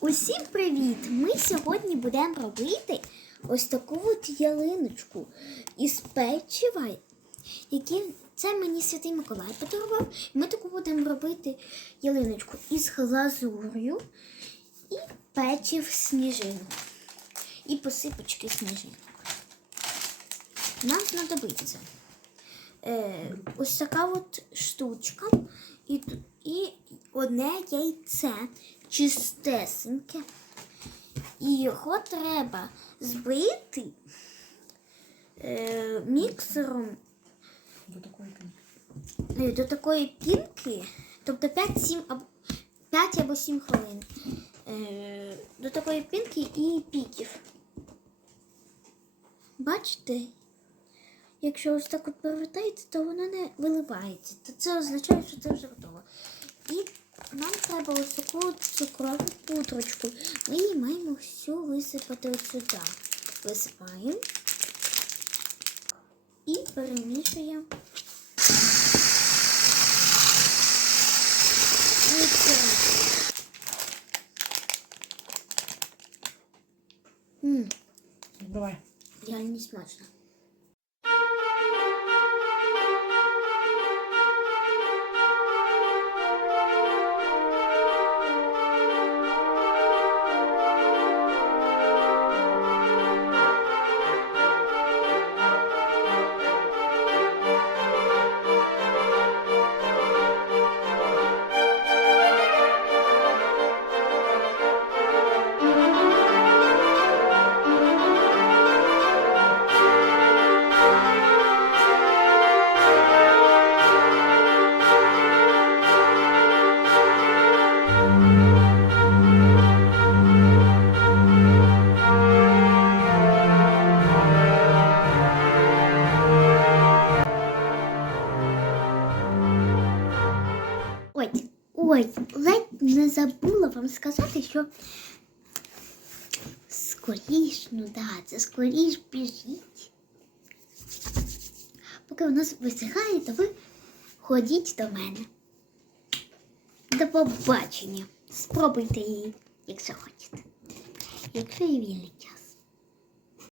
Усім привіт! Ми сьогодні будемо робити ось таку от ялиночку із печива, які це мені святий Миколай подарував. Ми таку будемо робити ялиночку із глазур'ю і печив сніжинок. І посипочки сніжинок. Нам знадобиться е, ось така от штучка і, і одне яйце чистесеньке. І його треба збити е, міксером До такої пінки. е, до такої пінки, тобто 5-7 або 5 або 7 хвилин. Е, до такої пінки і піків. Бачите? Якщо ось так от повертається, то воно не виливається. То це означає, що це вже готово. І нам треба ось таку цукрову пудрочку. Ми її маємо всю висипати ось сюди. Висипаємо і перемішуємо. Давай. реально смачно. Ой, ой, ледь не забула вам сказати, що скоріш, ну да, це скоріш біжіть. Поки воно висихає, то ви ходіть до мене. До побачення. Спробуйте її, якщо хочете. Якщо є вільний час.